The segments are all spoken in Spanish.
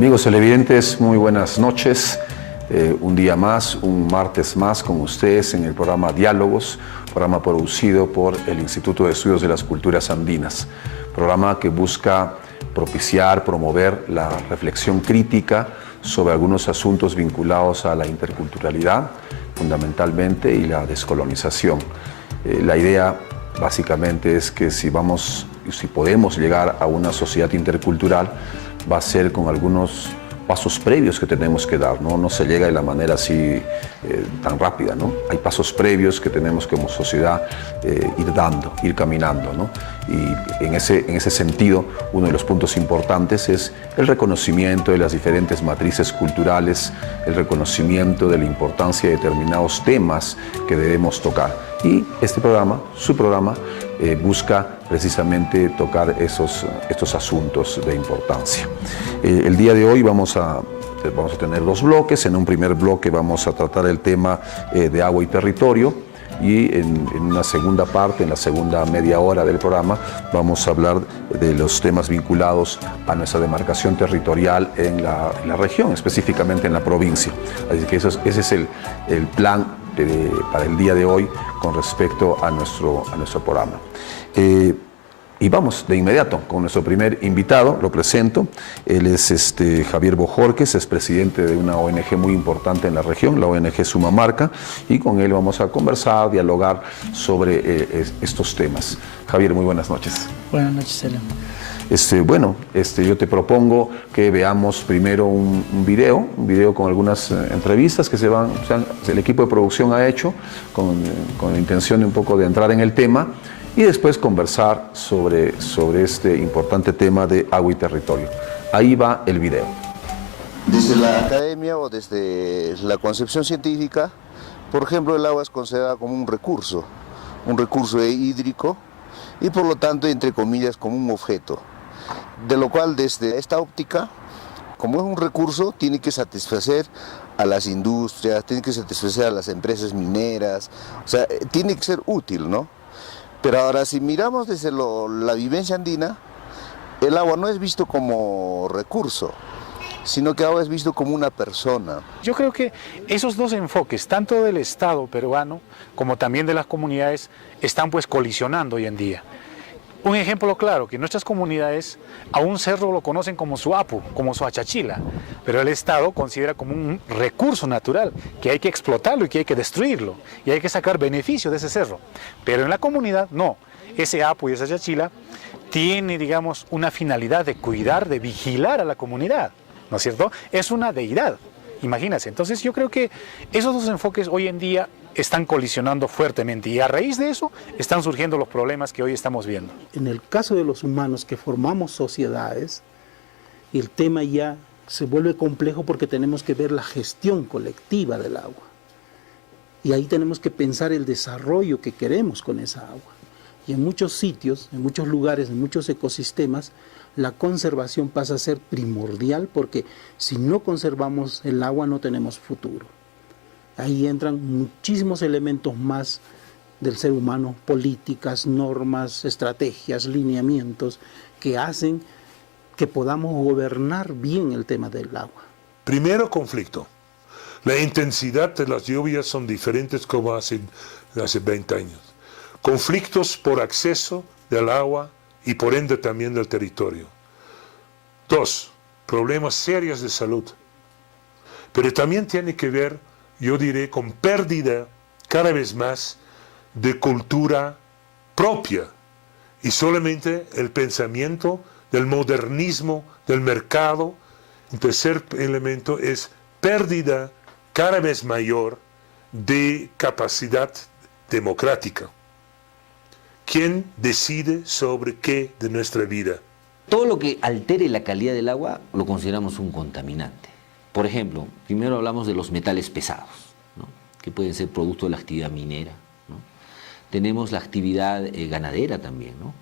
Amigos televidentes, muy buenas noches. Un día más, un martes más con ustedes en el programa Diálogos, programa producido por el Instituto de Estudios de las Culturas Andinas, programa que busca propiciar, promover la reflexión crítica sobre algunos asuntos vinculados a la interculturalidad, fundamentalmente, y la descolonización. La idea básicamente es que si podemos llegar a una sociedad intercultural, va a ser con algunos pasos previos que tenemos que dar, ¿no? No se llega de la manera así tan rápida, ¿no? Hay pasos previos que tenemos como sociedad ir dando, ir caminando, ¿no? Y en ese sentido, uno de los puntos importantes es el reconocimiento de las diferentes matrices culturales, el reconocimiento de la importancia de determinados temas que debemos tocar. Y este programa, su programa, busca precisamente tocar estos asuntos de importancia. El día de hoy vamos a tener dos bloques. En un primer bloque vamos a tratar el tema de agua y territorio, y en una segunda parte, en la segunda media hora del programa, vamos a hablar de los temas vinculados a nuestra demarcación territorial en la región, específicamente en la provincia. Así que ese es el plan para el día de hoy con respecto a nuestro programa. Y vamos de inmediato con nuestro primer invitado, lo presento. Él es Javier Bojorquez, es presidente de una ONG muy importante en la región, la ONG Sumamarca, y con él vamos a conversar, dialogar sobre estos temas. Javier, muy buenas noches. Buenas noches, Elena. Yo te propongo que veamos primero un video con algunas entrevistas que el equipo de producción ha hecho con la intención de un poco de entrar en el tema, y después conversar sobre este importante tema de agua y territorio. Ahí va el video. Desde la academia o desde la concepción científica, por ejemplo, el agua es considerada como un recurso hídrico, y por lo tanto, entre comillas, como un objeto. De lo cual, desde esta óptica, como es un recurso, tiene que satisfacer a las industrias, tiene que satisfacer a las empresas mineras, o sea, tiene que ser útil, ¿no? Pero ahora, si miramos desde la vivencia andina, el agua no es visto como recurso, sino que agua es visto como una persona. Yo creo que esos dos enfoques, tanto del Estado peruano como también de las comunidades, están pues colisionando hoy en día. Un ejemplo claro, que nuestras comunidades a un cerro lo conocen como su apu, como su achachila, pero el Estado considera como un recurso natural, que hay que explotarlo y que hay que destruirlo, y hay que sacar beneficio de ese cerro. Pero en la comunidad no, ese apu y esa achachila tiene, digamos, una finalidad de cuidar, de vigilar a la comunidad, ¿no es cierto? Es una deidad, imagínense. Entonces yo creo que esos dos enfoques hoy en día están colisionando fuertemente, y a raíz de eso están surgiendo los problemas que hoy estamos viendo. En el caso de los humanos que formamos sociedades, el tema ya se vuelve complejo porque tenemos que ver la gestión colectiva del agua. Y ahí tenemos que pensar el desarrollo que queremos con esa agua. Y en muchos sitios, en muchos lugares, en muchos ecosistemas, la conservación pasa a ser primordial, porque si no conservamos el agua no tenemos futuro. Ahí entran muchísimos elementos más del ser humano, políticas, normas, estrategias, lineamientos, que hacen que podamos gobernar bien el tema del agua. Primero, conflicto. La intensidad de las lluvias son diferentes como hace 20 años. Conflictos por acceso del agua y por ende también del territorio. 2, problemas serios de salud. Pero también tiene que ver, yo diré, con pérdida cada vez más de cultura propia, y solamente el pensamiento del modernismo, del mercado. El tercer elemento es pérdida cada vez mayor de capacidad democrática. ¿Quién decide sobre qué de nuestra vida? Todo lo que altere la calidad del agua lo consideramos un contaminante. Por ejemplo, primero hablamos de los metales pesados, ¿no?, que pueden ser producto de la actividad minera, ¿no? Tenemos la actividad ganadera también, ¿no?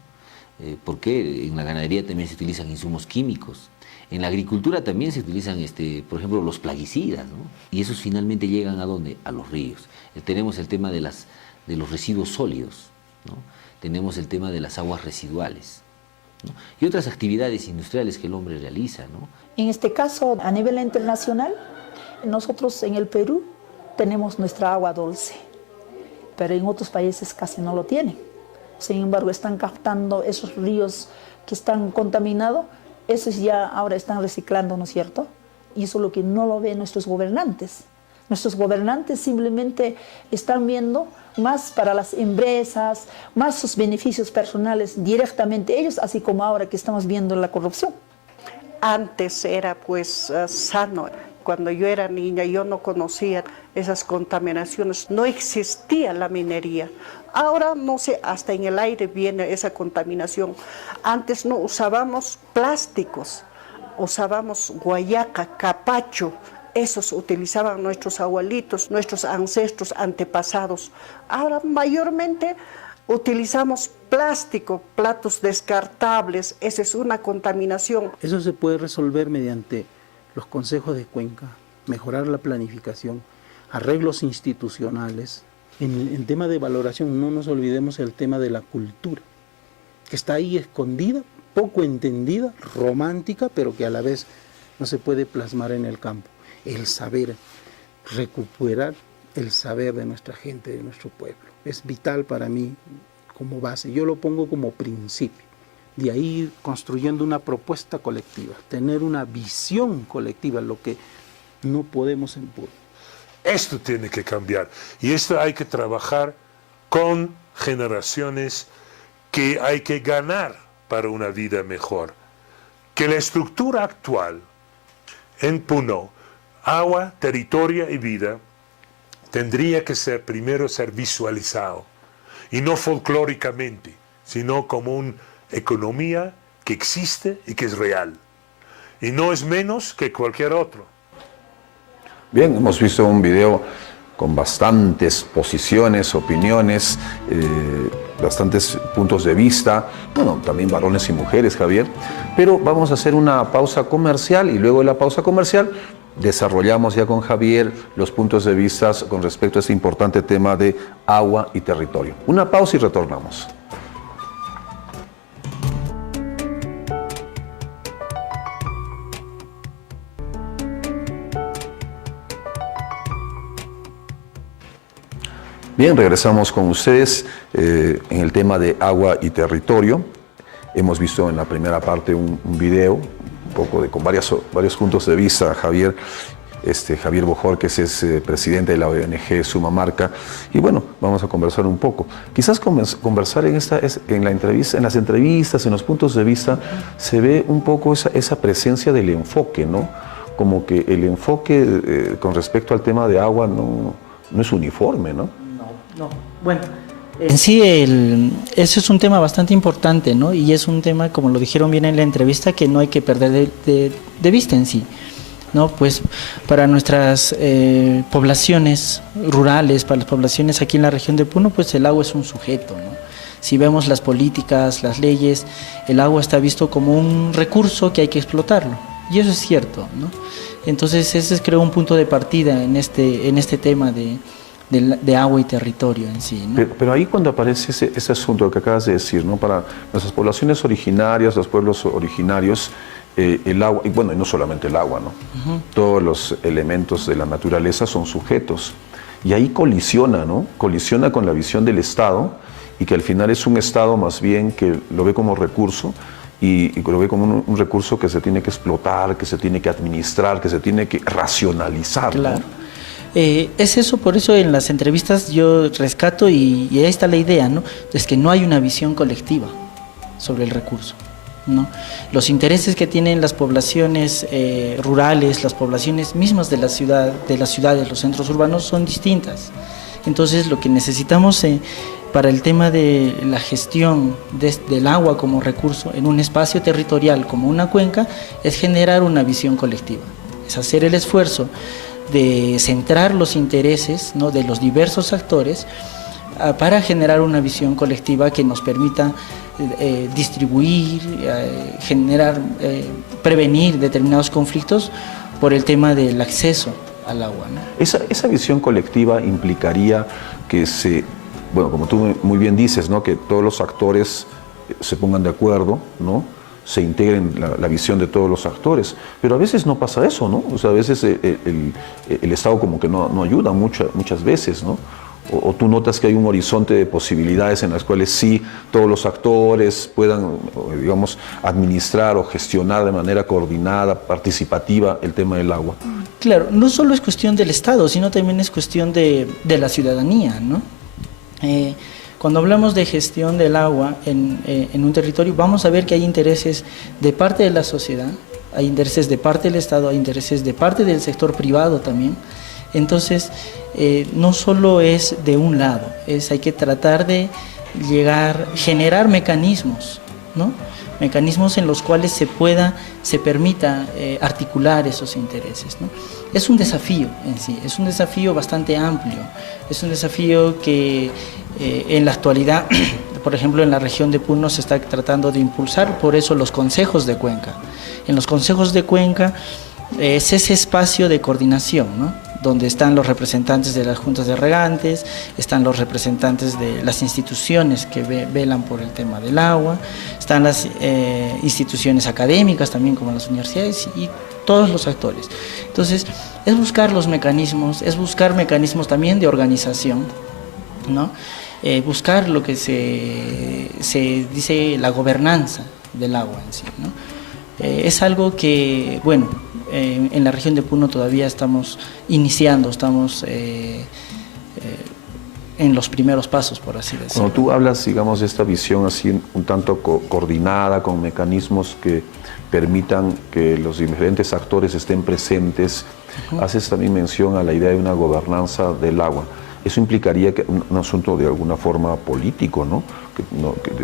Porque en la ganadería también se utilizan insumos químicos. En la agricultura también se utilizan, por ejemplo, los plaguicidas, ¿no? Y esos finalmente llegan ¿a dónde? A los ríos. Tenemos el tema de los residuos sólidos, ¿no? Tenemos el tema de las aguas residuales. ¿no? Y otras actividades industriales que el hombre realiza, ¿no? En este caso, a nivel internacional, nosotros en el Perú tenemos nuestra agua dulce, pero en otros países casi no lo tienen. Sin embargo, están captando esos ríos que están contaminados, esos ya ahora están reciclando, ¿no es cierto? Y eso es lo que no lo ven nuestros gobernantes. Nuestros gobernantes simplemente están viendo más para las empresas, más sus beneficios personales directamente ellos, así como ahora que estamos viendo la corrupción. Antes era pues sano. Cuando yo era niña yo no conocía esas contaminaciones, no existía la minería. Ahora no sé, hasta en el aire viene esa contaminación. Antes no usábamos plásticos, usábamos guayaca, capacho, esos utilizaban nuestros abuelitos, nuestros ancestros, antepasados. Ahora mayormente utilizamos plástico, platos descartables, esa es una contaminación. Eso se puede resolver mediante los consejos de cuenca, mejorar la planificación, arreglos institucionales. En tema de valoración no nos olvidemos el tema de la cultura, que está ahí escondida, poco entendida, romántica, pero que a la vez no se puede plasmar en el campo. El saber, recuperar el saber de nuestra gente, de nuestro pueblo. Es vital para mí como base, yo lo pongo como principio. De ahí ir construyendo una propuesta colectiva, tener una visión colectiva, lo que no podemos imponer. Esto tiene que cambiar y esto hay que trabajar con generaciones que hay que ganar para una vida mejor. Que la estructura actual en Puno, agua, territorio y vida, tendría que ser primero ser visualizado y no folclóricamente, sino como una economía que existe y que es real y no es menos que cualquier otro. Bien, hemos visto un video con bastantes posiciones, opiniones, bastantes puntos de vista, bueno, también varones y mujeres, Javier, pero vamos a hacer una pausa comercial y luego de la pausa comercial desarrollamos ya con Javier los puntos de vista con respecto a este importante tema de agua y territorio. Una pausa y retornamos. Bien, regresamos con ustedes en el tema de agua y territorio. Hemos visto en la primera parte un video, un poco con varios puntos de vista, Javier Bojorquez es presidente de la ONG Sumamarca, y bueno, vamos a conversar un poco. Quizás conversar en las entrevistas, en los puntos de vista, se ve un poco esa presencia del enfoque, ¿no? Como que el enfoque con respecto al tema de agua no es uniforme, ¿no? No, bueno, en sí eso es un tema bastante importante, ¿no? Y es un tema, como lo dijeron bien en la entrevista, que no hay que perder de vista en sí, ¿no? Pues para nuestras poblaciones rurales, para las poblaciones aquí en la región de Puno, pues el agua es un sujeto, ¿no? Si vemos las políticas, las leyes, el agua está visto como un recurso que hay que explotarlo, y eso es cierto, ¿no? Entonces ese es, creo, un punto de partida en este tema de agua y territorio en sí, ¿no? Pero ahí cuando aparece ese asunto que acabas de decir, ¿no? Para nuestras poblaciones originarias, los pueblos originarios, el agua, y bueno, y no solamente el agua, ¿no? Todos los elementos de la naturaleza son sujetos. Y ahí colisiona, ¿no? Colisiona con la visión del Estado, y que al final es un Estado más bien que lo ve como recurso, y lo ve como un recurso que se tiene que explotar, que se tiene que administrar, que se tiene que racionalizar, ¿no? Claro. Es eso, por eso en las entrevistas yo rescato y ahí está la idea, ¿no? Es que no hay una visión colectiva sobre el recurso, ¿no? Los intereses que tienen las poblaciones rurales, las poblaciones mismas de las ciudades, los centros urbanos son distintas. Entonces lo que necesitamos para el tema de la gestión del agua como recurso en un espacio territorial como una cuenca es generar una visión colectiva, es hacer el esfuerzo de centrar los intereses, ¿no?, de los diversos actores para generar una visión colectiva que nos permita distribuir, prevenir determinados conflictos por el tema del acceso al agua, ¿no? Esa visión colectiva implicaría que bueno, como tú muy bien dices, ¿no?, que todos los actores se pongan de acuerdo, ¿no? Se integren la visión de todos los actores. Pero a veces no pasa eso, ¿no? O sea, a veces el Estado como que no ayuda muchas veces, ¿no? O tú notas que hay un horizonte de posibilidades en las cuales sí todos los actores puedan, digamos, administrar o gestionar de manera coordinada, participativa el tema del agua. Claro, no solo es cuestión del Estado, sino también es cuestión de la ciudadanía, ¿no? Cuando hablamos de gestión del agua en un territorio, vamos a ver que hay intereses de parte de la sociedad, hay intereses de parte del Estado, hay intereses de parte del sector privado también. Entonces, no solo es de un lado, hay que tratar de generar mecanismos, ¿no? Mecanismos en los cuales se permita articular esos intereses, ¿no? Es un desafío en sí, es un desafío bastante amplio, es un desafío que en la actualidad, por ejemplo, en la región de Puno se está tratando de impulsar, por eso los consejos de cuenca. En los consejos de cuenca es ese espacio de coordinación, ¿no? Donde están los representantes de las juntas de regantes, están los representantes de las instituciones que velan por el tema del agua, están las instituciones académicas también como las universidades y todos los actores. Entonces, es buscar los mecanismos, es buscar mecanismos también de organización, ¿no? Buscar lo que se dice la gobernanza del agua en sí, ¿no? Es algo que, bueno, en la región de Puno todavía estamos iniciando, estamos en los primeros pasos, por así decirlo. Cuando tú hablas, digamos, de esta visión así un tanto coordinada, con mecanismos que permitan que los diferentes actores estén presentes, haces también mención a la idea de una gobernanza del agua. Eso implicaría que un asunto de alguna forma político, ¿no?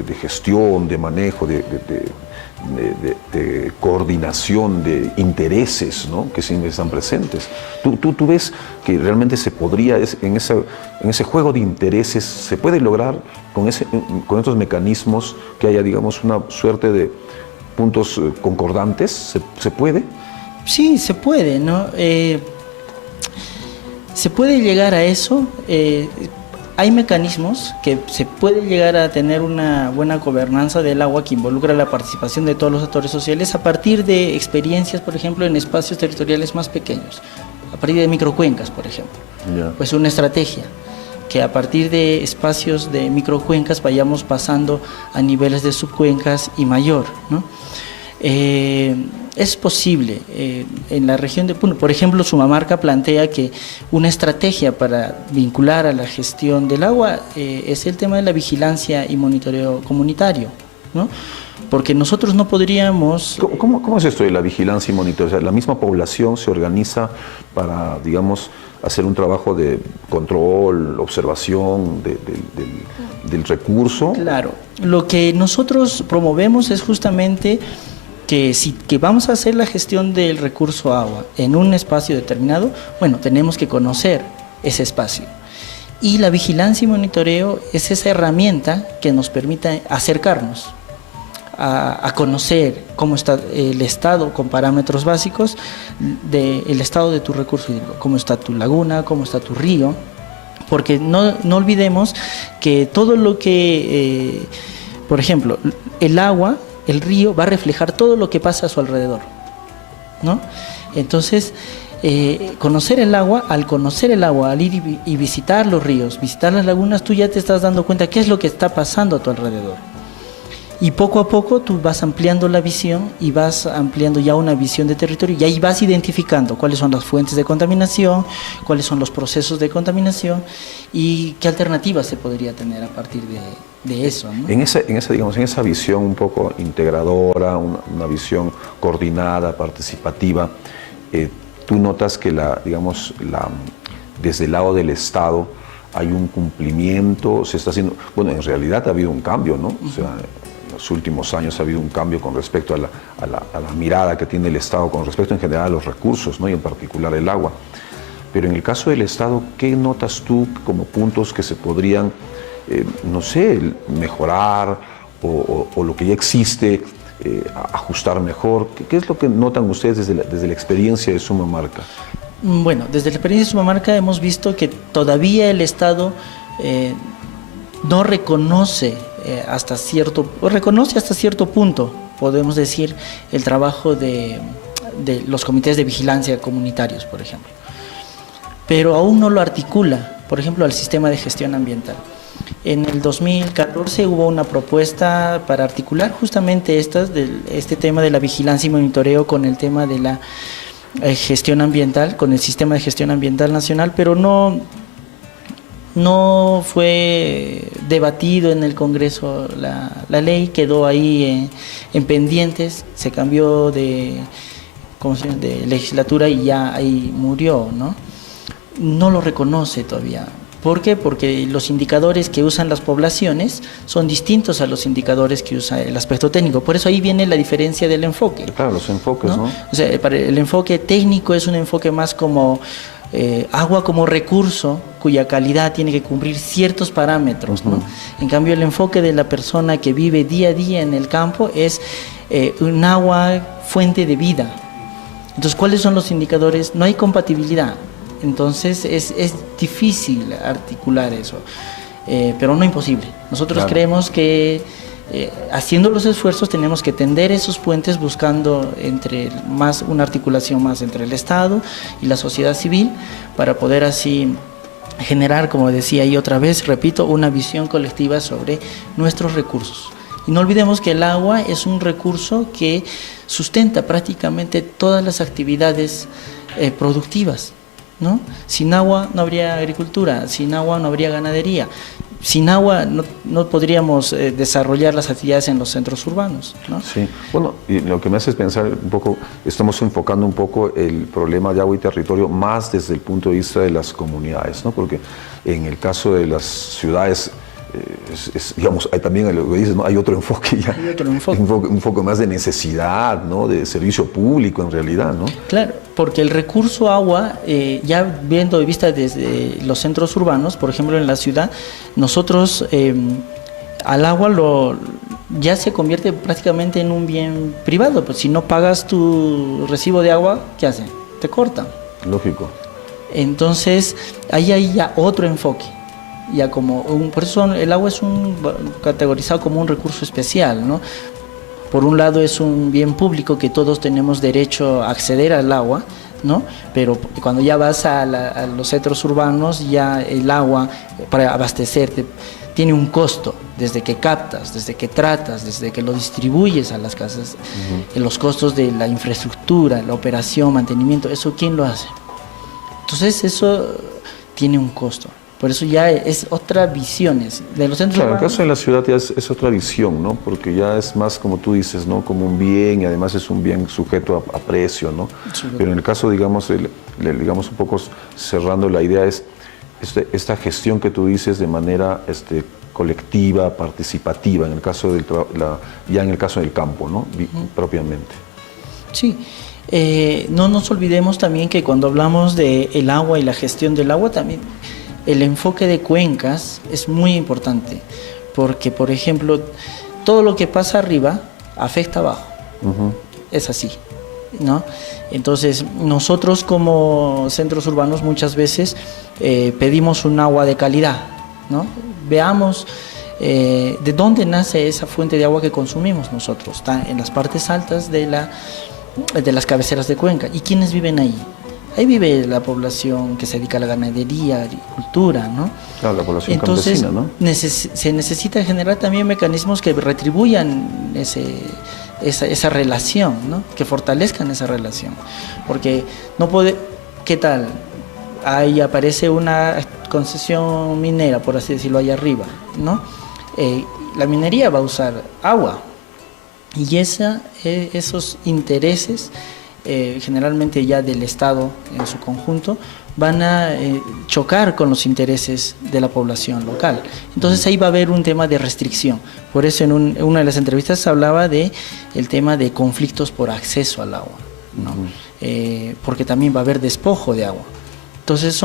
De gestión, de manejo, de coordinación de intereses, ¿no? Que siempre están presentes. ¿Tú ves que realmente se podría, en ese juego de intereses, se puede lograr con estos mecanismos que haya, digamos, una suerte de puntos concordantes? ¿Se puede? Sí, se puede, ¿no? Se puede llegar a eso. Hay mecanismos que se puede llegar a tener una buena gobernanza del agua que involucra la participación de todos los actores sociales a partir de experiencias, por ejemplo, en espacios territoriales más pequeños, a partir de microcuencas, por ejemplo. Pues una estrategia que a partir de espacios de microcuencas vayamos pasando a niveles de subcuencas y mayor, ¿no? Es posible. En la región de Puno, por ejemplo, Sumamarca plantea que una estrategia para vincular a la gestión del agua es el tema de la vigilancia y monitoreo comunitario, ¿no? Porque nosotros no podríamos... ¿Cómo es esto de la vigilancia y monitoreo? O sea, la misma población se organiza para, digamos, hacer un trabajo de control, observación del recurso. Claro, lo que nosotros promovemos es justamente que vamos a hacer la gestión del recurso agua en un espacio determinado, bueno, tenemos que conocer ese espacio. Y la vigilancia y monitoreo es esa herramienta que nos permite acercarnos a conocer cómo está el estado con parámetros básicos del estado de tu recurso hídrico, cómo está tu laguna, cómo está tu río, porque no olvidemos que todo lo que, por ejemplo, el agua, el río va a reflejar todo lo que pasa a su alrededor, ¿no? Entonces, conocer el agua, al ir y visitar los ríos, visitar las lagunas, tú ya te estás dando cuenta qué es lo que está pasando a tu alrededor. Y poco a poco tú vas ampliando la visión y vas ampliando ya una visión de territorio y ahí vas identificando cuáles son las fuentes de contaminación, cuáles son los procesos de contaminación y qué alternativas se podría tener a partir de eso, ¿no? En esa visión un poco integradora, una visión coordinada, participativa, tú notas que desde el lado del Estado hay un cumplimiento, se está haciendo, bueno, en realidad ha habido un cambio, ¿no? O sea, en los últimos años ha habido un cambio con respecto a la mirada que tiene el Estado con respecto en general a los recursos, ¿no? Y en particular el agua. Pero en el caso del Estado, ¿qué notas tú como puntos que se podrían, no sé, mejorar o lo que ya existe, ajustar mejor? ¿Qué es lo que notan ustedes desde la experiencia de Sumamarca? Bueno, desde la experiencia de Sumamarca hemos visto que todavía el Estado no reconoce reconoce hasta cierto punto, podemos decir, el trabajo de los comités de vigilancia comunitarios, por ejemplo. Pero aún no lo articula, por ejemplo, al sistema de gestión ambiental. En el 2014 hubo una propuesta para articular justamente este tema de la vigilancia y monitoreo con el tema de la gestión ambiental, con el sistema de gestión ambiental nacional, pero no fue debatido en el Congreso la ley, quedó ahí en pendientes, se cambió de legislatura y ya ahí murió, ¿no? No lo reconoce todavía. ¿Por qué? Porque los indicadores que usan las poblaciones son distintos a los indicadores que usa el aspecto técnico. Por eso ahí viene la diferencia del enfoque. Claro, los enfoques, ¿no? O sea, para el enfoque técnico es un enfoque más como agua como recurso cuya calidad tiene que cumplir ciertos parámetros, ¿no? En cambio, el enfoque de la persona que vive día a día en el campo es un agua fuente de vida. Entonces, ¿cuáles son los indicadores? No hay compatibilidad. Entonces es difícil articular eso, pero no imposible. Nosotros creemos que haciendo los esfuerzos tenemos que tender esos puentes buscando una articulación más entre el Estado y la sociedad civil para poder así generar, como decía y otra vez, repito, una visión colectiva sobre nuestros recursos. Y no olvidemos que el agua es un recurso que sustenta prácticamente todas las actividades productivas, ¿no? Sin agua no habría agricultura, sin agua no habría ganadería, sin agua no podríamos desarrollar las actividades en los centros urbanos, ¿no? Sí, bueno, y lo que me hace es pensar un poco, estamos enfocando un poco el problema de agua y territorio más desde el punto de vista de las comunidades, ¿no? Porque en el caso de las ciudades, digamos, hay también lo que dices, ¿no? Hay otro enfoque ya, un foco más de necesidad, ¿no? De servicio público en realidad, ¿no? Claro, porque el recurso agua, ya viendo de vista desde los centros urbanos, por ejemplo en la ciudad, nosotros al agua ya se convierte prácticamente en un bien privado, pues si no pagas tu recibo de agua, ¿qué hacen? Te cortan. Lógico. Entonces, ahí hay ya otro enfoque. Ya por eso el agua es categorizado como un recurso especial, ¿no? Por un lado es un bien público que todos tenemos derecho a acceder al agua, ¿no? Pero cuando ya vas a los centros urbanos, ya el agua para abastecerte tiene un costo, desde que captas, desde que tratas, desde que lo distribuyes a las casas, los costos de la infraestructura, la operación, mantenimiento, ¿eso quién lo hace? Entonces eso tiene un costo. Por eso ya es otra visión de los centros urbanos. En el caso de la ciudad ya es otra visión, ¿no? Porque ya es más, como tú dices, ¿no? Como un bien y además es un bien sujeto a precio, ¿no? Sí. Pero en el caso, digamos, digamos un poco cerrando la idea es esta gestión que tú dices de manera colectiva, participativa, en el caso ya en el caso del campo, ¿no? Propiamente. Sí. No nos olvidemos también que cuando hablamos del agua y la gestión del agua también el enfoque de cuencas es muy importante, porque, por ejemplo, todo lo que pasa arriba afecta abajo. Es así, ¿no? Entonces, nosotros como centros urbanos muchas veces pedimos un agua de calidad, ¿no? Veamos de dónde nace esa fuente de agua que consumimos nosotros. Está en las partes altas de las cabeceras de cuenca. ¿Y quiénes viven ahí? Ahí vive la población que se dedica a la ganadería, agricultura, ¿no? Claro, la población campesina, ¿no? Se necesita generar también mecanismos que retribuyan esa relación, ¿no? Que fortalezcan esa relación. Porque no puede... ¿Qué tal? Ahí aparece una concesión minera, por así decirlo, allá arriba, ¿no? La minería va a usar agua. Y esos intereses... generalmente ya del Estado en su conjunto, van a chocar con los intereses de la población local. Entonces ahí va a haber un tema de restricción. Por eso en una de las entrevistas se hablaba del tema de conflictos por acceso al agua, ¿no? Porque también va a haber despojo de agua. Entonces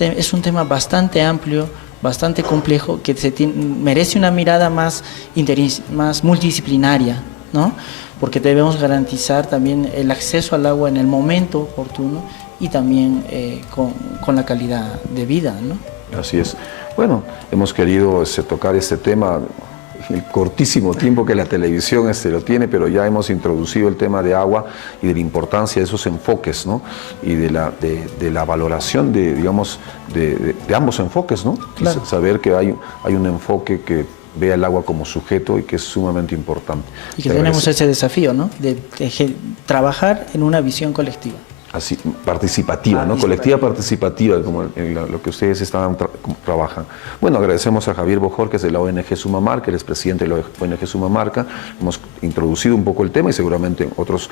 es un tema bastante amplio, bastante complejo, que merece una mirada más multidisciplinaria, ¿no? Porque debemos garantizar también el acceso al agua en el momento oportuno y también con la calidad de vida, ¿no? Así es. Bueno, hemos querido tocar este tema el cortísimo tiempo que la televisión lo tiene, pero ya hemos introducido el tema de agua y de la importancia de esos enfoques, ¿no? Y de la valoración de ambos enfoques, ¿no? Claro. Y saber que hay un enfoque que vea el agua como sujeto y que es sumamente importante. Y que tenemos ese desafío, ¿no? De trabajar en una visión colectiva. Así, participativa, ¿no? Colectiva participativa, como lo que ustedes trabajan. Bueno, agradecemos a Javier Bojorquez de la ONG Sumamarca, él es presidente de la ONG Sumamarca. Hemos introducido un poco el tema y seguramente en otros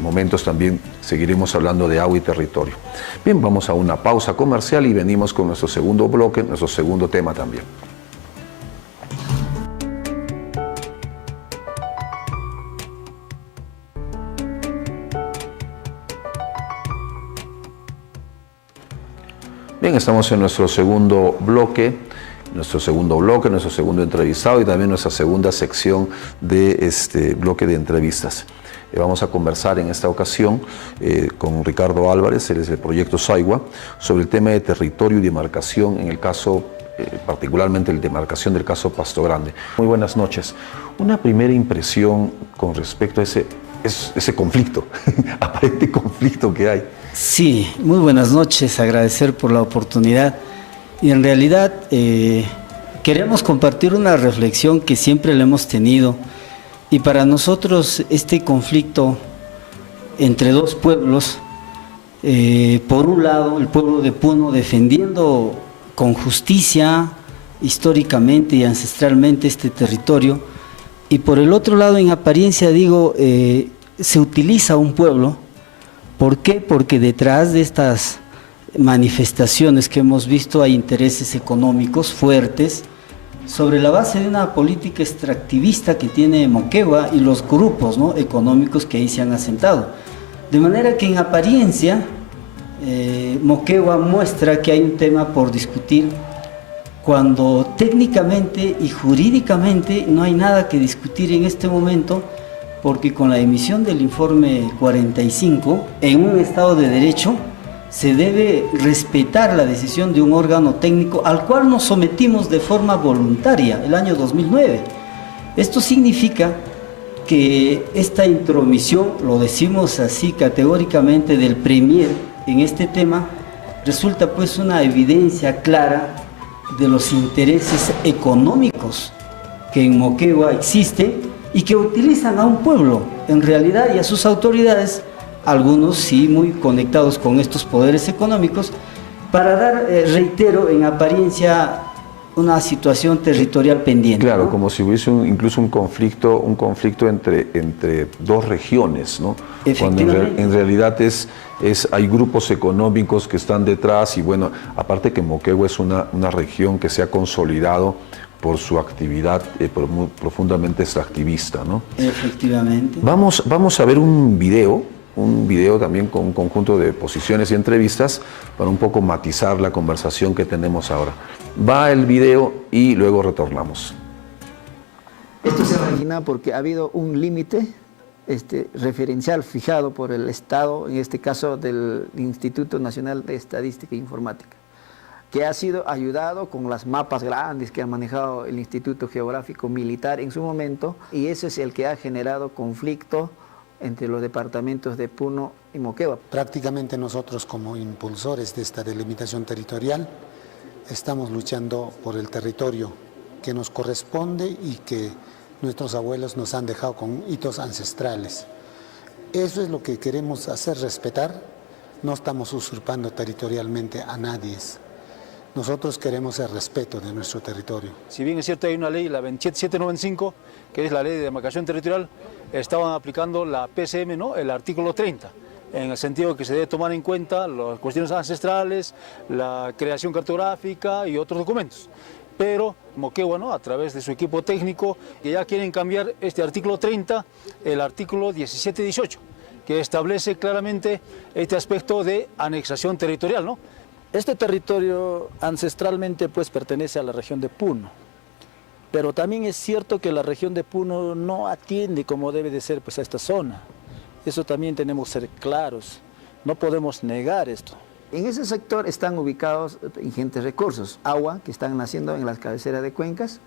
momentos también seguiremos hablando de agua y territorio. Bien, vamos a una pausa comercial y venimos con nuestro segundo bloque, nuestro segundo tema también. Bien, estamos en nuestro segundo bloque, nuestro segundo entrevistado y también nuestra segunda sección de este bloque de entrevistas. Vamos a conversar en esta ocasión con Ricardo Álvarez, él es del proyecto SAIGUA, sobre el tema de territorio y demarcación en el caso, particularmente la demarcación del caso Pasto Grande. Muy buenas noches. Una primera impresión con respecto a ese conflicto, aparente conflicto que hay. Sí, muy buenas noches, agradecer por la oportunidad. Y en realidad queremos compartir una reflexión que siempre la hemos tenido. Y para nosotros este conflicto entre dos pueblos, por un lado el pueblo de Puno defendiendo con justicia históricamente y ancestralmente este territorio, y por el otro lado en apariencia digo, se utiliza un pueblo. ¿Por qué? Porque detrás de estas manifestaciones que hemos visto hay intereses económicos fuertes sobre la base de una política extractivista que tiene Moquegua y los grupos, ¿no?, económicos que ahí se han asentado. De manera que en apariencia Moquegua muestra que hay un tema por discutir cuando técnicamente y jurídicamente no hay nada que discutir en este momento, porque con la emisión del informe 45, en un Estado de Derecho, se debe respetar la decisión de un órgano técnico al cual nos sometimos de forma voluntaria el año 2009. Esto significa que esta intromisión, lo decimos así categóricamente, del Premier en este tema, resulta pues una evidencia clara de los intereses económicos que en Moquegua existen y que utilizan a un pueblo, en realidad, y a sus autoridades, algunos sí muy conectados con estos poderes económicos, para dar, reitero, en apariencia, una situación territorial pendiente. Claro, ¿no? Como si hubiese incluso un conflicto entre dos regiones, ¿no? Cuando en realidad hay grupos económicos que están detrás y bueno, aparte que Moquegua es una región que se ha consolidado por su actividad profundamente extractivista, ¿no? Efectivamente. Vamos a ver un video también con un conjunto de posiciones y entrevistas para un poco matizar la conversación que tenemos ahora. Va el video y luego retornamos. Esto se origina porque ha habido un límite referencial fijado por el Estado, en este caso del Instituto Nacional de Estadística e Informática, que ha sido ayudado con las mapas grandes que ha manejado el Instituto Geográfico Militar en su momento, y ese es el que ha generado conflicto entre los departamentos de Puno y Moquegua. Prácticamente nosotros como impulsores de esta delimitación territorial estamos luchando por el territorio que nos corresponde y que nuestros abuelos nos han dejado con hitos ancestrales. Eso es lo que queremos hacer respetar, no estamos usurpando territorialmente a nadie. Nosotros queremos el respeto de nuestro territorio. Si bien es cierto hay una ley, la 27795, que es la ley de demarcación territorial, estaban aplicando la PCM, ¿no?, el artículo 30, en el sentido de que se debe tomar en cuenta las cuestiones ancestrales, la creación cartográfica y otros documentos. Pero Moquegua, ¿no?, a través de su equipo técnico, que ya quieren cambiar este artículo 30, el artículo 1718, que establece claramente este aspecto de anexación territorial, ¿no? Este territorio ancestralmente pues pertenece a la región de Puno, pero también es cierto que la región de Puno no atiende como debe de ser pues a esta zona. Eso también tenemos que ser claros, no podemos negar esto. En ese sector están ubicados ingentes recursos, agua que están naciendo en las cabeceras de cuencas,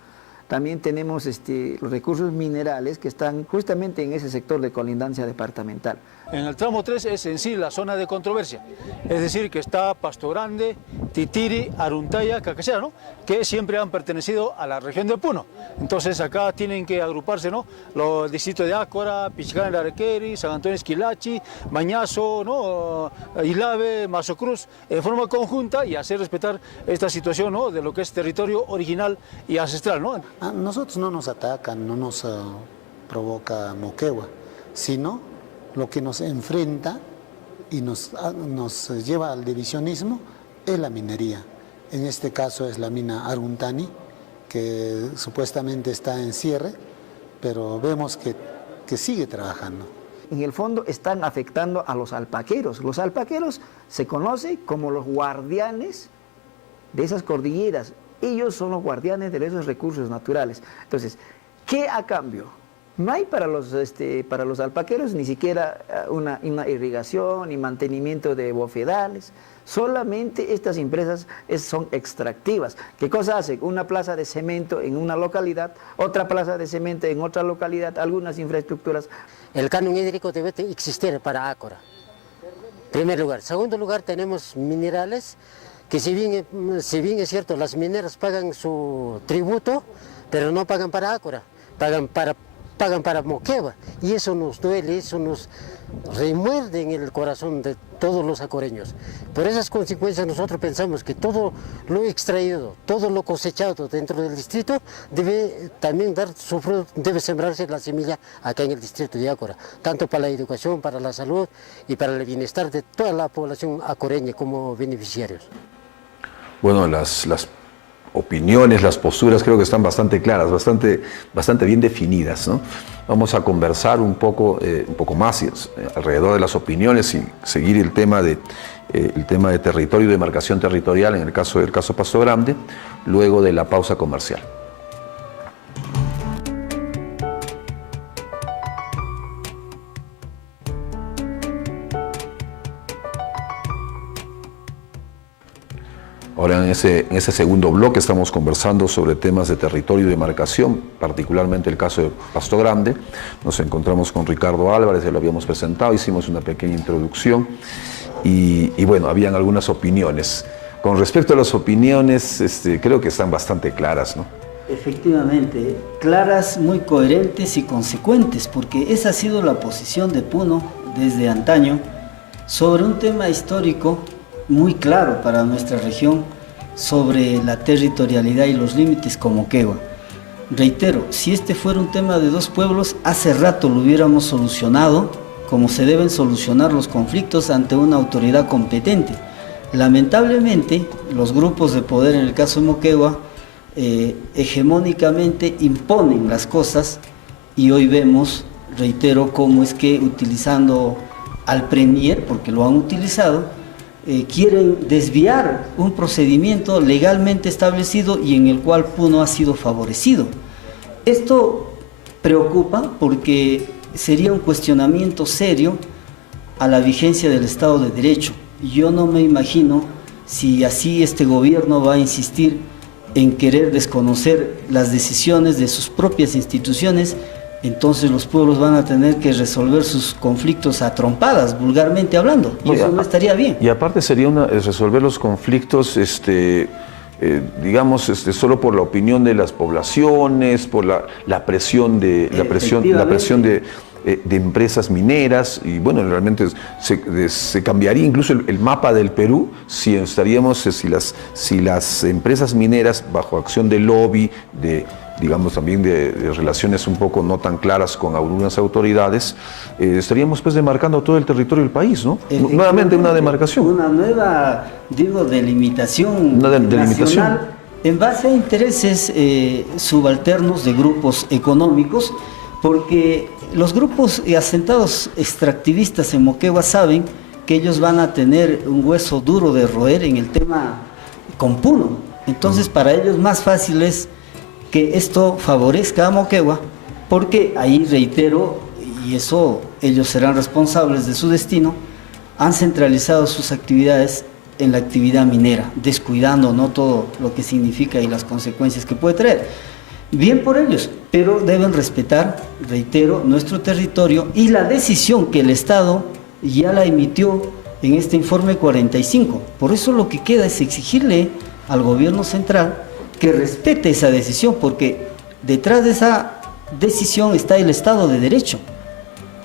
también tenemos los recursos minerales que están justamente en ese sector de colindancia departamental. En el tramo 3 es en sí la zona de controversia, es decir, que está Pasto Grande, Titiri, Aruntaya, Cacasera, ¿no? Que siempre han pertenecido a la región de Puno. Entonces acá tienen que agruparse, ¿no? Los distritos de Ácora, Pichicán, Arequeri, San Antonio Esquilachi, Mañazo, ¿no? Ilave, Mazo Cruz, en forma conjunta y hacer respetar esta situación, ¿no? De lo que es territorio original y ancestral, ¿no? A nosotros no nos atacan, no nos provoca Moquegua, sino lo que nos enfrenta y nos lleva al divisionismo es la minería. En este caso es la mina Aruntani, que supuestamente está en cierre, pero vemos que sigue trabajando. En el fondo están afectando a los alpaqueros. Los alpaqueros se conocen como los guardianes de esas cordilleras. Ellos son los guardianes de esos recursos naturales. Entonces, ¿qué a cambio? No hay para los alpaqueros ni siquiera una irrigación ni mantenimiento de bofedales. Solamente estas empresas son extractivas. ¿Qué cosa hacen? Una plaza de cemento en una localidad, otra plaza de cemento en otra localidad, algunas infraestructuras. El canon hídrico debe existir para Ácora, en primer lugar. En segundo lugar, tenemos minerales que si bien es cierto, las mineras pagan su tributo, pero no pagan para Ácora, pagan para Moquegua, y eso nos duele, eso nos remuerde en el corazón de todos los acoreños. Por esas consecuencias nosotros pensamos que todo lo extraído, todo lo cosechado dentro del distrito debe también dar su fruto, debe sembrarse la semilla acá en el distrito de Ácora, tanto para la educación, para la salud y para el bienestar de toda la población acoreña como beneficiarios. Bueno, las opiniones, las posturas creo que están bastante claras, bastante bien definidas, ¿no? Vamos a conversar un poco más alrededor de las opiniones y seguir el tema de territorio y demarcación territorial en el caso Pasto Grande, luego de la pausa comercial. Ahora en ese segundo bloque estamos conversando sobre temas de territorio y demarcación, particularmente el caso de Pasto Grande. Nos encontramos con Ricardo Álvarez, ya lo habíamos presentado, hicimos una pequeña introducción y bueno, habían algunas opiniones. Con respecto a las opiniones, creo que están bastante claras, ¿no? Efectivamente, claras, muy coherentes y consecuentes, porque esa ha sido la posición de Puno desde antaño sobre un tema histórico muy claro para nuestra región sobre la territorialidad y los límites con Moquegua. Reitero, si este fuera un tema de dos pueblos, hace rato lo hubiéramos solucionado como se deben solucionar los conflictos ante una autoridad competente. Lamentablemente, los grupos de poder en el caso de Moquegua hegemónicamente imponen las cosas y hoy vemos, reitero, cómo es que utilizando al Premier, porque lo han utilizado, quieren desviar un procedimiento legalmente establecido y en el cual Puno ha sido favorecido. Esto preocupa porque sería un cuestionamiento serio a la vigencia del Estado de Derecho. Yo no me imagino si así este gobierno va a insistir en querer desconocer las decisiones de sus propias instituciones. Entonces los pueblos van a tener que resolver sus conflictos a trompadas, vulgarmente hablando, y eso no estaría bien. Y aparte sería resolver los conflictos, digamos, solo por la opinión de las poblaciones, por la presión de empresas mineras, y bueno, realmente se cambiaría incluso el mapa del Perú si si las empresas mineras, bajo acción de lobby, digamos también de relaciones un poco no tan claras con algunas autoridades, estaríamos pues demarcando todo el territorio del país, ¿no? Nuevamente una demarcación. Una nueva, delimitación nacional en base a intereses subalternos de grupos económicos, porque los grupos asentados extractivistas en Moquegua saben que ellos van a tener un hueso duro de roer en el tema con Puno. Entonces para ellos más fácil es que esto favorezca a Moquegua, porque ahí, reitero, y eso ellos serán responsables de su destino, han centralizado sus actividades en la actividad minera, descuidando no todo lo que significa y las consecuencias que puede traer. Bien por ellos, pero deben respetar, reitero, nuestro territorio y la decisión que el Estado ya la emitió en este informe 45. Por eso lo que queda es exigirle al gobierno central que respete esa decisión, porque detrás de esa decisión está el Estado de Derecho.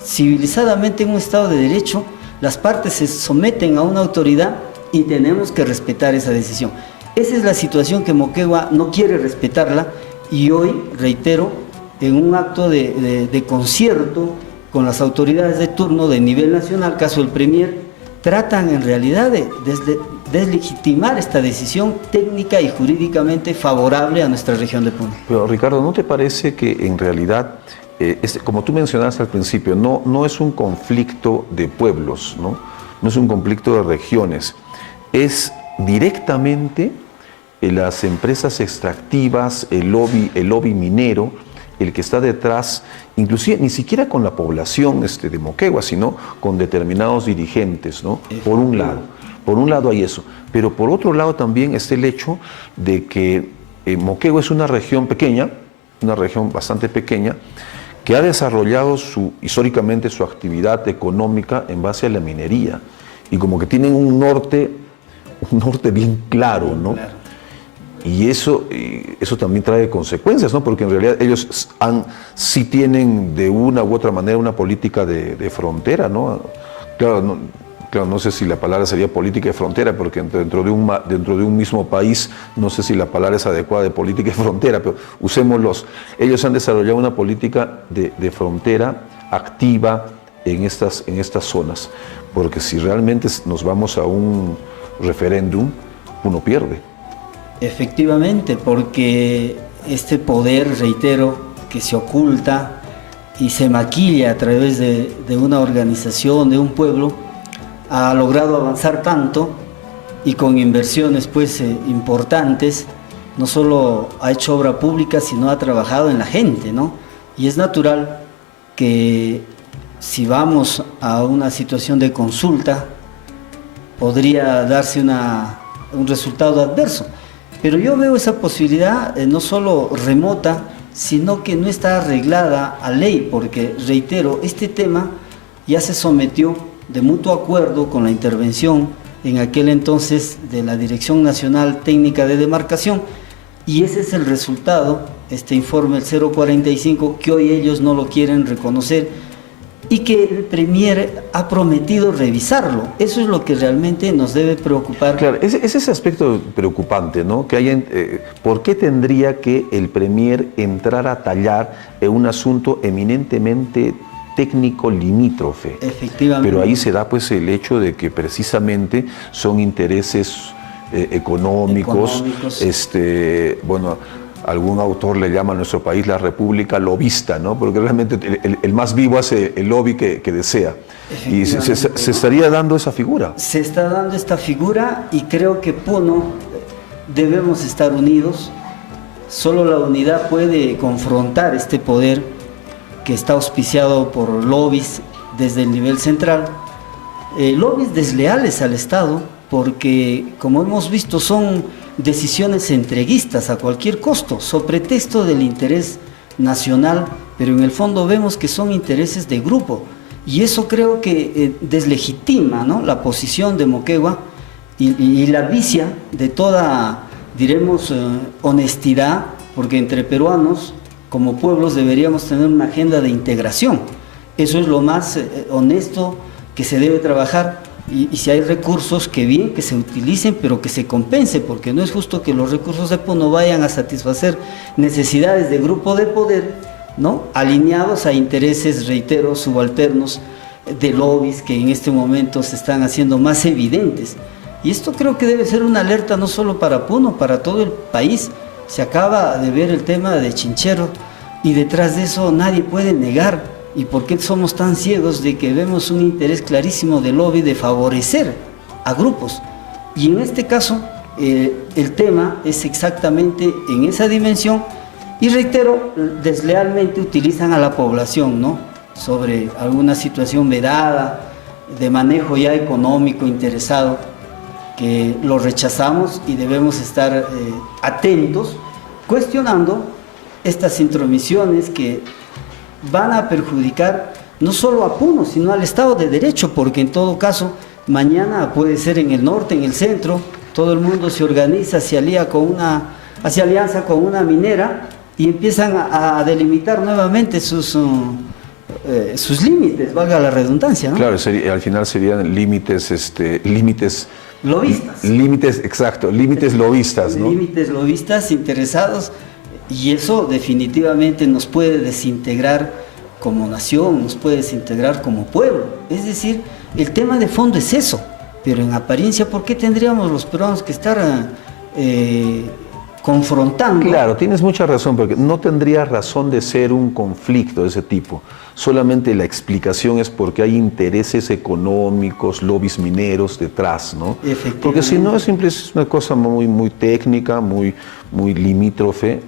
Civilizadamente, en un Estado de Derecho, las partes se someten a una autoridad y tenemos que respetar esa decisión. Esa es la situación que Moquegua no quiere respetarla, y hoy, reitero, en un acto de concierto con las autoridades de turno de nivel nacional, caso el Premier, tratan en realidad de deslegitimar esta decisión técnica y jurídicamente favorable a nuestra región de Puno. Pero Ricardo, ¿no te parece que en realidad, como tú mencionaste al principio, no es un conflicto de pueblos, ¿no? No es un conflicto de regiones, es directamente las empresas extractivas, el lobby minero, el que está detrás, inclusive ni siquiera con la población de Moquegua, sino con determinados dirigentes, ¿no? Por un lado hay eso, pero por otro lado también está el hecho de que Moquegua es una región pequeña, una región bastante pequeña, que ha desarrollado históricamente su actividad económica en base a la minería, y como que tienen un norte bien claro, ¿no? Y eso también trae consecuencias, ¿no? Porque en realidad ellos sí tienen de una u otra manera una política de frontera, ¿no? Claro, no sé si la palabra sería política de frontera, porque dentro de un mismo país no sé si la palabra es adecuada de política de frontera, pero usémoslos. Ellos han desarrollado una política de frontera activa en estas zonas, porque si realmente nos vamos a un referéndum, uno pierde. Efectivamente, porque este poder, reitero, que se oculta y se maquilla a través de una organización, de un pueblo, ha logrado avanzar tanto y con inversiones importantes, no solo ha hecho obra pública, sino ha trabajado en la gente, ¿no? Y es natural que si vamos a una situación de consulta, podría darse un resultado adverso. Pero yo veo esa posibilidad no solo remota, sino que no está arreglada a ley, porque, reitero, este tema ya se sometió de mutuo acuerdo con la intervención en aquel entonces de la Dirección Nacional Técnica de Demarcación, y ese es el resultado, este informe, el 045, que hoy ellos no lo quieren reconocer, y que el Premier ha prometido revisarlo. Eso es lo que realmente nos debe preocupar. Claro, es ese aspecto preocupante, ¿no? ¿Por qué tendría que el Premier entrar a tallar en un asunto eminentemente técnico limítrofe? Efectivamente. Pero ahí se da pues el hecho de que precisamente son intereses económicos. Bueno, algún autor le llama a nuestro país la república lobista, ¿no? Porque realmente el más vivo hace el lobby que desea. Y se estaría dando esa figura. Se está dando esta figura, y creo que Puno debemos estar unidos. Solo la unidad puede confrontar este poder que está auspiciado por lobbies desde el nivel central. Lobbies desleales al Estado, porque como hemos visto son decisiones entreguistas a cualquier costo, sobre pretexto del interés nacional, pero en el fondo vemos que son intereses de grupo, y eso creo que deslegitima, ¿no?, la posición de Moquegua y la vicia de toda, diremos, honestidad, porque entre peruanos, como pueblos, deberíamos tener una agenda de integración. Eso es lo más honesto que se debe trabajar. Y si hay recursos, que bien que se utilicen, pero que se compense, porque no es justo que los recursos de Puno vayan a satisfacer necesidades de grupo de poder, ¿no?, alineados a intereses, reitero, subalternos de lobbies que en este momento se están haciendo más evidentes. Y esto creo que debe ser una alerta no solo para Puno, para todo el país. Se acaba de ver el tema de Chinchero, y detrás de eso nadie puede negar. ¿Y por qué somos tan ciegos de que vemos un interés clarísimo del lobby de favorecer a grupos? Y en este caso, el tema es exactamente en esa dimensión, y reitero, deslealmente utilizan a la población, ¿no?, sobre alguna situación vedada, de manejo ya económico interesado, que lo rechazamos y debemos estar atentos, cuestionando estas intromisiones que van a perjudicar no solo a Puno, sino al Estado de Derecho, porque en todo caso, mañana puede ser en el norte, en el centro, todo el mundo se organiza, se alía hace alianza con una minera y empiezan a delimitar nuevamente sus límites, valga la redundancia, ¿no? Claro, al final serían límites lobistas. Límites lobistas, ¿no? Límites lobistas interesados, y eso definitivamente nos puede desintegrar como nación, nos puede desintegrar como pueblo. Es decir, el tema de fondo es eso, pero en apariencia, ¿por qué tendríamos los peruanos que estar confrontando? Claro, tienes mucha razón, porque no tendría razón de ser un conflicto de ese tipo. Solamente la explicación es porque hay intereses económicos, lobbies mineros detrás, ¿no? Porque si no, es una cosa muy técnica, muy limítrofe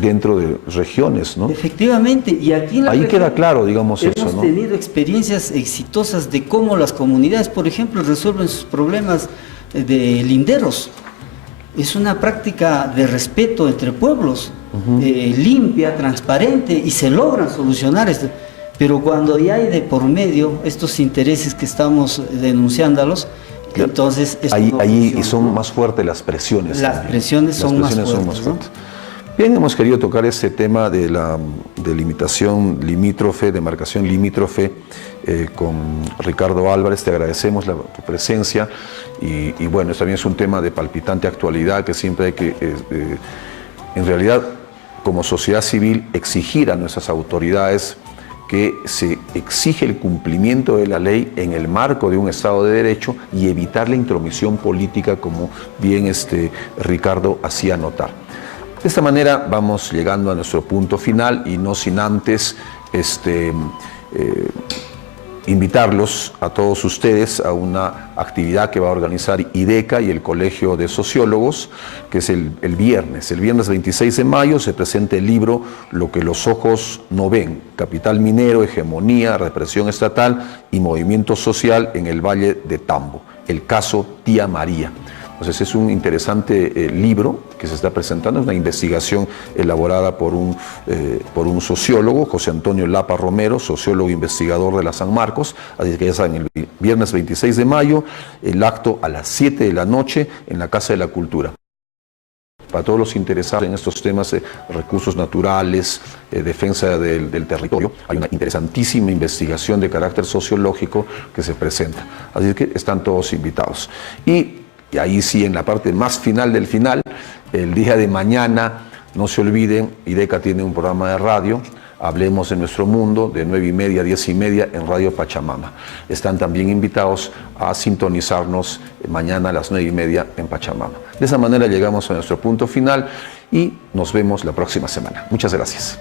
dentro de regiones, ¿no? Efectivamente, y aquí en la ahí queda claro, digamos, eso, ¿no? Hemos tenido experiencias exitosas de cómo las comunidades, por ejemplo, resuelven sus problemas de linderos. Es una práctica de respeto entre pueblos, limpia, transparente, y se logran solucionar esto. Pero cuando ya hay de por medio estos intereses que estamos denunciándolos, entonces ahí son más fuertes las presiones. Las presiones son más fuertes, ¿no? Bien, hemos querido tocar ese tema de la delimitación limítrofe, demarcación limítrofe, con Ricardo Álvarez. Te agradecemos tu presencia y bueno, también es un tema de palpitante actualidad que siempre hay que, en realidad, como sociedad civil, exigir a nuestras autoridades que se exige el cumplimiento de la ley en el marco de un Estado de Derecho y evitar la intromisión política, como bien Ricardo hacía notar. De esta manera vamos llegando a nuestro punto final y no sin antes invitarlos a todos ustedes a una actividad que va a organizar IDECA y el Colegio de Sociólogos, que es el viernes. El viernes 26 de mayo se presenta el libro Lo que los ojos no ven, Capital minero, hegemonía, represión estatal y movimiento social en el Valle de Tambo, el caso Tía María. Entonces es un interesante libro que se está presentando, es una investigación elaborada por un sociólogo, José Antonio Lapa Romero, sociólogo e investigador de la San Marcos. Así que ya saben, el viernes 26 de mayo, el acto a las 7 de la noche en la Casa de la Cultura. Para todos los interesados en estos temas de recursos naturales, defensa del territorio, hay una interesantísima investigación de carácter sociológico que se presenta. Así que están todos invitados. Y ahí sí, en la parte más final del final, el día de mañana, no se olviden, IDECA tiene un programa de radio, Hablemos de Nuestro Mundo, de 9:30 a 10:30 en Radio Pachamama. Están también invitados a sintonizarnos mañana a las 9:30 en Pachamama. De esa manera llegamos a nuestro punto final y nos vemos la próxima semana. Muchas gracias.